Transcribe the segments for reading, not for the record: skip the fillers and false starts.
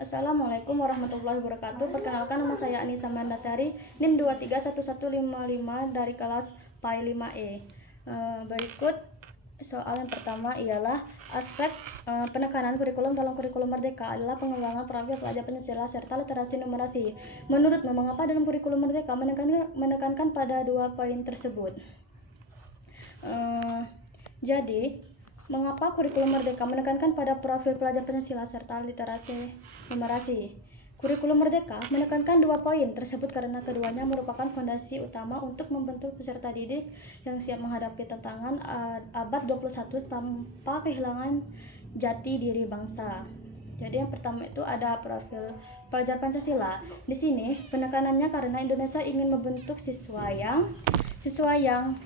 Assalamualaikum warahmatullahi wabarakatuh. Perkenalkan, nama saya Anissa Mandasari, NIM 231155 dari kelas PAI 5E. Berikut soal yang pertama ialah aspek penekanan kurikulum dalam kurikulum Merdeka adalah pengembangan profil pelajar Pancasila serta literasi numerasi. Menurutmu, mengapa dalam kurikulum Merdeka menekankan pada dua poin tersebut? Jadi, mengapa kurikulum Merdeka menekankan pada profil pelajar Pancasila serta literasi numerasi? Kurikulum Merdeka menekankan dua poin tersebut karena keduanya merupakan fondasi utama untuk membentuk peserta didik yang siap menghadapi tantangan abad 21 tanpa kehilangan jati diri bangsa. Jadi yang pertama itu ada profil pelajar Pancasila. Di sini penekanannya karena Indonesia ingin membentuk siswa yang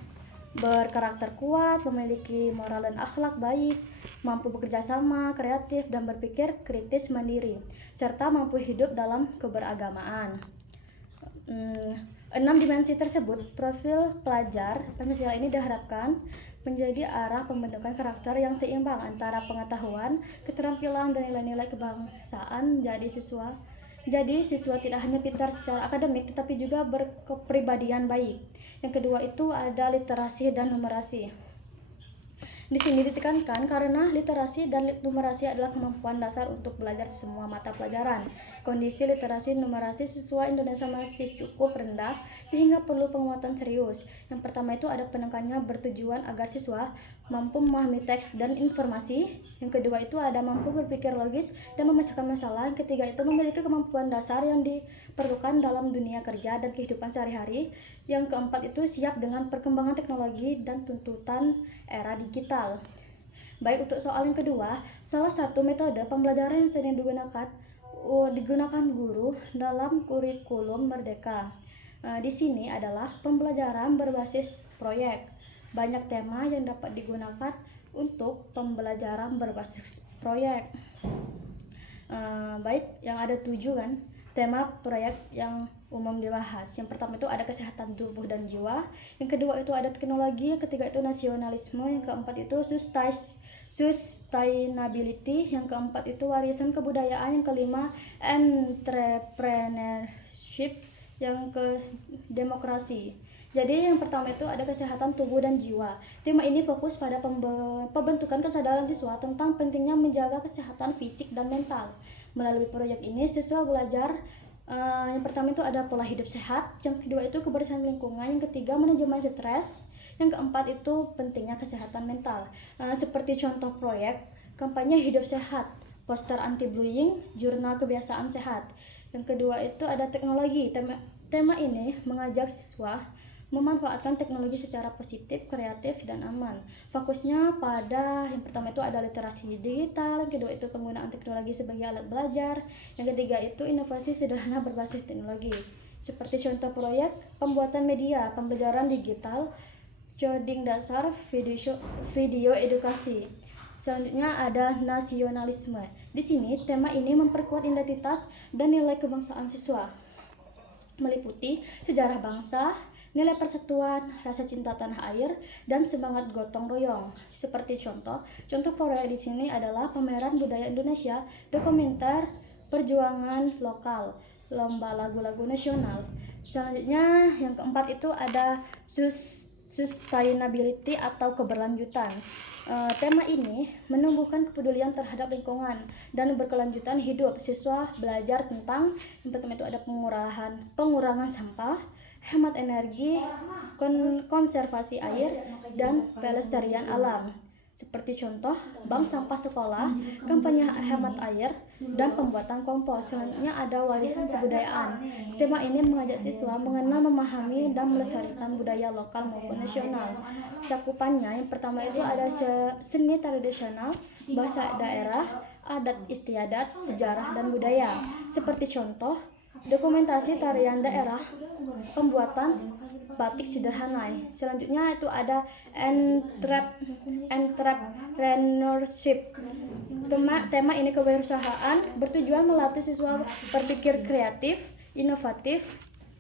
berkarakter kuat, memiliki moral dan akhlak baik, mampu bekerja sama, kreatif, dan berpikir kritis mandiri, serta mampu hidup dalam keberagamaan. 6 dimensi tersebut, profil pelajar Pancasila ini diharapkan menjadi arah pembentukan karakter yang seimbang antara pengetahuan, keterampilan, dan nilai-nilai kebangsaan. Jadi siswa tidak hanya pintar secara akademik tetapi juga berkepribadian baik. Yang kedua itu ada literasi dan numerasi. Di sini ditekankan karena literasi dan numerasi adalah kemampuan dasar untuk belajar semua mata pelajaran. Kondisi literasi numerasi siswa Indonesia masih cukup rendah sehingga perlu penguatan serius. Yang pertama itu ada penekanannya bertujuan agar siswa mampu memahami teks dan informasi. Yang kedua itu ada mampu berpikir logis dan memecahkan masalah. Yang ketiga itu memiliki kemampuan dasar yang diperlukan dalam dunia kerja dan kehidupan sehari-hari. Yang keempat itu siap dengan perkembangan teknologi dan tuntutan era digital. Baik, untuk soal yang kedua, salah satu metode pembelajaran yang sering digunakan guru dalam kurikulum Merdeka di sini adalah pembelajaran berbasis proyek. Banyak tema yang dapat digunakan untuk pembelajaran berbasis proyek. Baik, yang ada 7 kan tema proyek yang umum dibahas. Yang pertama itu ada kesehatan tubuh dan jiwa, yang kedua itu ada teknologi, yang ketiga itu nasionalisme, yang keempat itu sustainability, yang keempat itu warisan kebudayaan, yang kelima entrepreneurship, yang ke demokrasi. Jadi yang pertama itu ada kesehatan tubuh dan jiwa. Tema ini fokus pada pembentukan kesadaran siswa tentang pentingnya menjaga kesehatan fisik dan mental. Melalui proyek ini siswa belajar yang pertama itu ada pola hidup sehat, yang kedua itu kebersihan lingkungan, yang ketiga manajemen stres, yang keempat itu pentingnya kesehatan mental. Seperti contoh proyek kampanye hidup sehat, poster anti bullying, jurnal kebiasaan sehat. Yang kedua itu ada teknologi. Tema ini mengajak siswa memanfaatkan teknologi secara positif, kreatif, dan aman. Fokusnya pada yang pertama itu ada literasi digital, yang kedua itu penggunaan teknologi sebagai alat belajar, yang ketiga itu inovasi sederhana berbasis teknologi. Seperti contoh proyek pembuatan media, pembelajaran digital, coding dasar, video edukasi. Selanjutnya ada nasionalisme. Di sini tema ini memperkuat identitas dan nilai kebangsaan siswa, meliputi sejarah bangsa, nilai persatuan, rasa cinta tanah air, dan semangat gotong royong. Seperti contoh proyek di sini adalah pameran budaya Indonesia, dokumenter perjuangan lokal, lomba lagu-lagu nasional. Selanjutnya yang keempat itu ada sustainability atau keberlanjutan. Tema ini menumbuhkan kepedulian terhadap lingkungan dan berkelanjutan hidup. Siswa belajar tentang yang pertama itu ada pengurangan sampah, hemat energi, konservasi air, dan pelestarian alam. Seperti contoh bank sampah sekolah, kampanye hemat air, dan pembuatan kompos. Selanjutnya ada warisan kebudayaan. Tema ini mengajak siswa mengenal, memahami, dan melestarikan budaya lokal maupun nasional. Cakupannya yang pertama itu ada seni tradisional, bahasa daerah, adat istiadat, sejarah, dan budaya. Seperti contoh dokumentasi tarian daerah, pembuatan batik sederhana. Selanjutnya itu ada entrepreneurship. Tema ini kewirausahaan bertujuan melatih siswa berpikir kreatif, inovatif,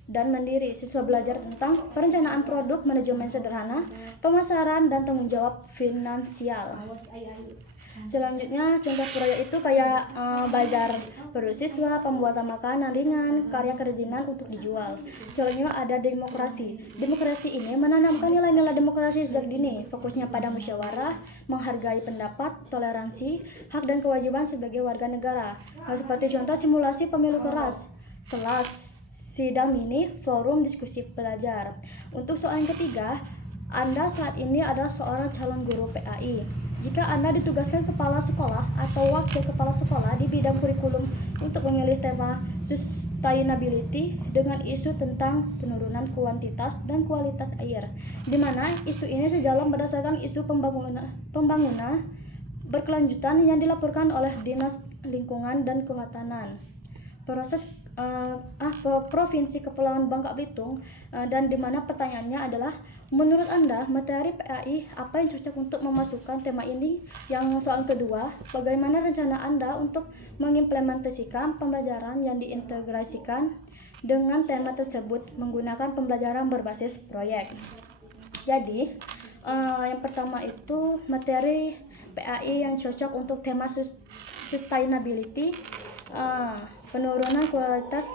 dan mandiri. Siswa belajar tentang perencanaan produk, manajemen sederhana, pemasaran, dan tanggung jawab finansial. Selanjutnya contoh proyek itu kayak bazar produk siswa, pembuatan makanan ringan, karya kerajinan untuk dijual. Selanjutnya ada demokrasi. Demokrasi ini menanamkan nilai-nilai demokrasi sejak dini, fokusnya pada musyawarah, menghargai pendapat, toleransi, hak dan kewajiban sebagai warga negara. Hal seperti contoh simulasi pemilu kelas, sidang mini, forum diskusi pelajar. Untuk soal yang ketiga, Anda saat ini adalah seorang calon guru PAI. Jika Anda ditugaskan kepala sekolah atau wakil kepala sekolah di bidang kurikulum untuk memilih tema sustainability dengan isu tentang penurunan kuantitas dan kualitas air, di mana isu ini sejalan berdasarkan isu pembangunan berkelanjutan yang dilaporkan oleh Dinas Lingkungan dan Kehutanan Provinsi Kepulauan Bangka Belitung, dan di mana pertanyaannya adalah, menurut Anda materi PAI apa yang cocok untuk memasukkan tema ini? Yang soal kedua, bagaimana rencana Anda untuk mengimplementasikan pembelajaran yang diintegrasikan dengan tema tersebut menggunakan pembelajaran berbasis proyek? Jadi yang pertama itu materi PAI yang cocok untuk tema sustainability, penurunan kualitas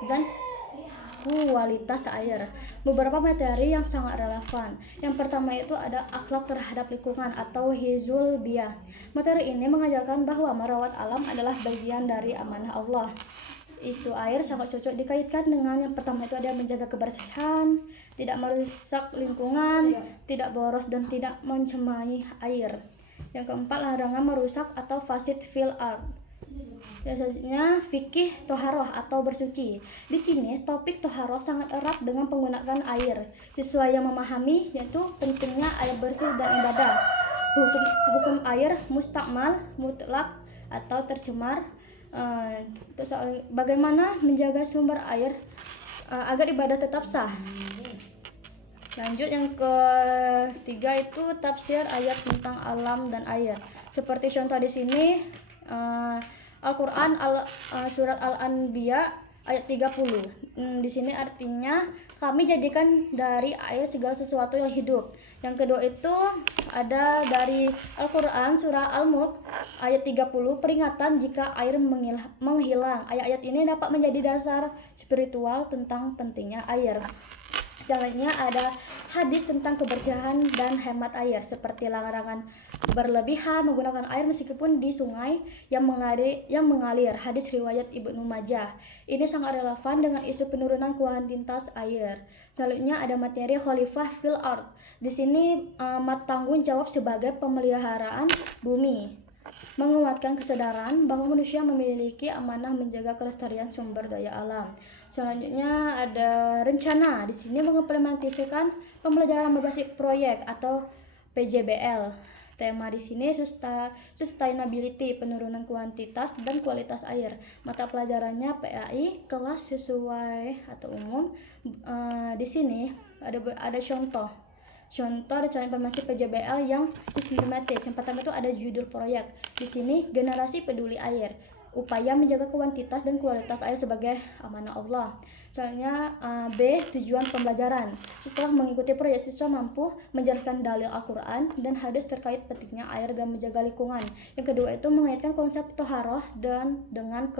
air. Beberapa materi yang sangat relevan. Yang pertama itu ada akhlak terhadap lingkungan atau hizul biyah. Materi ini mengajarkan bahwa merawat alam adalah bagian dari amanah Allah. Isu air sangat cocok dikaitkan dengan yang pertama itu ada menjaga kebersihan, tidak merusak lingkungan, tidak boros dan tidak mencemari air. Yang keempat, larangan merusak atau fasid fil ard. Selanjutnya fikih toharoh atau bersuci. Di sini topik toharoh sangat erat dengan penggunaan air. Siswa yang memahami yaitu pentingnya air bersih dan ibadah. Hukum air mustakmal, mutlak atau tercemar. Soal bagaimana menjaga sumber air agar ibadah tetap sah. Lanjut yang ketiga itu tafsir ayat tentang alam dan air. Seperti contoh di sini Al-Quran surat Al-Anbiya ayat 30. Di sini artinya kami jadikan dari air segala sesuatu yang hidup. Yang kedua itu ada dari Al-Quran surah Al-Mulk ayat 30, peringatan jika air menghilang. Ayat-ayat ini dapat menjadi dasar spiritual tentang pentingnya air. Selanjutnya ada hadis tentang kebersihan dan hemat air, seperti larangan berlebihan menggunakan air meskipun di sungai yang mengalir. Hadis riwayat Ibnu Majah. Ini sangat relevan dengan isu penurunan kuantitas air. Selanjutnya ada materi khalifah fil ard. Di sini tanggung jawab sebagai pemeliharaan bumi, menguatkan kesadaran bahwa manusia memiliki amanah menjaga kelestarian sumber daya alam. Selanjutnya ada rencana. Di sini mengimplementasikan pembelajaran berbasis proyek atau PJBL. Tema di sini sustainability, penurunan kuantitas dan kualitas air. Mata pelajarannya PAI, kelas sesuai atau umum. Di sini ada contoh rencana implementasi PJBL yang sistematis. Yang pertama itu ada judul proyek. Di sini generasi peduli air, upaya menjaga kuantitas dan kualitas air sebagai amanah Allah. Soalnya B, tujuan pembelajaran. Setelah mengikuti proyek, siswa mampu menjelaskan dalil Al-Quran dan hadis terkait pentingnya air dan menjaga lingkungan. Yang kedua itu mengaitkan konsep toharoh dan dengan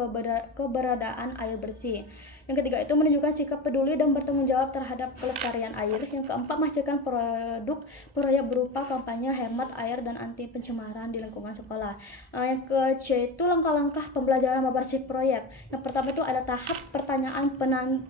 keberadaan air bersih. Yang ketiga itu menunjukkan sikap peduli dan bertanggung jawab terhadap kelestarian air. Yang keempat, menghasilkan proyek berupa kampanye hemat air dan anti pencemaran di lingkungan sekolah. Yang ke-C itu langkah-langkah pembelajaran berbasis proyek. Yang pertama itu ada tahap pertanyaan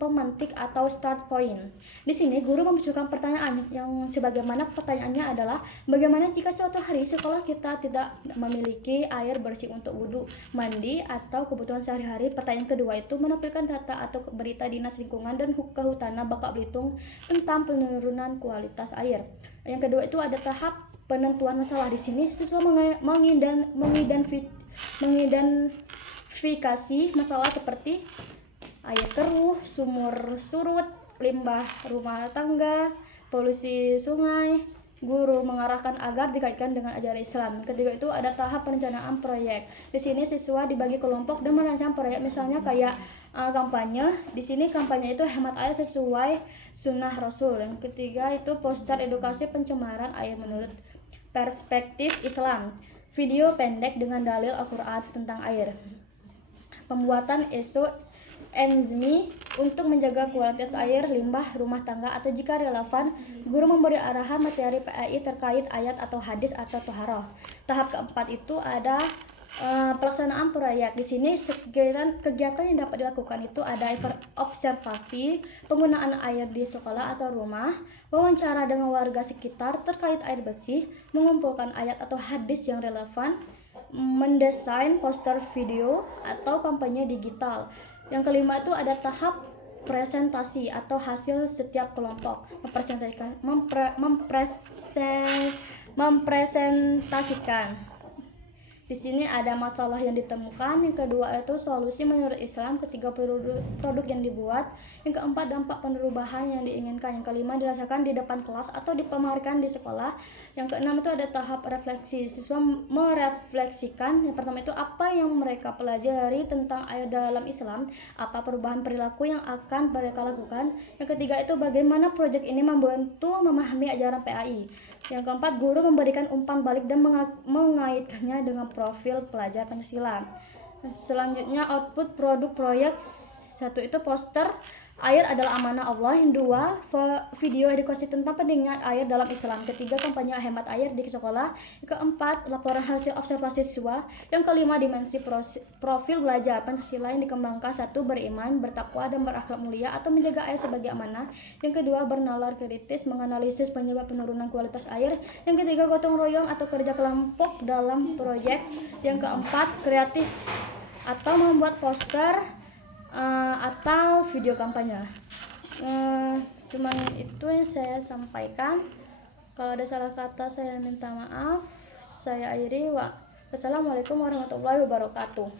pemantik atau start point. Di sini guru memunculkan pertanyaan yang sebagaimana pertanyaannya adalah, bagaimana jika suatu hari sekolah kita tidak memiliki air bersih untuk wudhu, mandi atau kebutuhan sehari-hari. Pertanyaan kedua itu menampilkan data atau berita Dinas Lingkungan dan Kehutanan Bangka Belitung tentang penurunan kualitas air. Yang kedua itu ada tahap penentuan masalah. Di sini siswa mengidentifikasi masalah seperti air keruh, sumur surut, limbah rumah tangga, polusi sungai. Guru mengarahkan agar dikaitkan dengan ajaran Islam. Ketiga itu ada tahap perencanaan proyek. Di sini siswa dibagi kelompok dan merancang proyek, misalnya kayak kampanye. Di sini kampanye itu hemat air sesuai sunnah Rasul. Yang ketiga itu poster edukasi pencemaran air menurut perspektif Islam. video pendek dengan dalil Al-Quran tentang air. Pembuatan enzimi untuk menjaga kualitas air limbah rumah tangga, atau jika relevan, guru memberi arahan materi PAI terkait ayat atau hadis atau toharoh. Tahap keempat itu ada pelaksanaan proyek. Di sini kegiatan yang dapat dilakukan itu ada observasi penggunaan air di sekolah atau rumah, wawancara dengan warga sekitar terkait air bersih, mengumpulkan ayat atau hadis yang relevan, mendesain poster video atau kampanye digital. Yang kelima itu ada tahap presentasi atau hasil setiap kelompok, mempresentasikan. Di sini ada masalah yang ditemukan, yang kedua itu solusi menurut Islam, ketiga produk yang dibuat, yang keempat dampak perubahan yang diinginkan, yang kelima dirasakan di depan kelas atau dipamerkan di sekolah, yang keenam itu ada tahap refleksi. Siswa merefleksikan, yang pertama itu apa yang mereka pelajari tentang ayat dalam Islam, apa perubahan perilaku yang akan mereka lakukan, yang ketiga itu bagaimana proyek ini membantu memahami ajaran PAI, yang keempat guru memberikan umpan balik dan mengaitkannya dengan profil pelajar Pancasila. Selanjutnya output produk proyek. Satu itu poster air adalah amanah Allah, yang dua video edukasi tentang pentingnya air dalam Islam, ketiga kampanye hemat air di sekolah, yang keempat laporan hasil observasi siswa, yang kelima dimensi profil belajar Pancasila yang dikembangkan, satu beriman, bertakwa dan berakhlak mulia atau menjaga air sebagai amanah, yang kedua bernalar kritis menganalisis penyebab penurunan kualitas air, yang ketiga gotong royong atau kerja kelompok dalam proyek, yang keempat kreatif atau membuat poster atau video kampanye. Cuman itu yang saya sampaikan. Kalau ada salah kata saya minta maaf. Saya akhiri. Wassalamualaikum warahmatullahi wabarakatuh.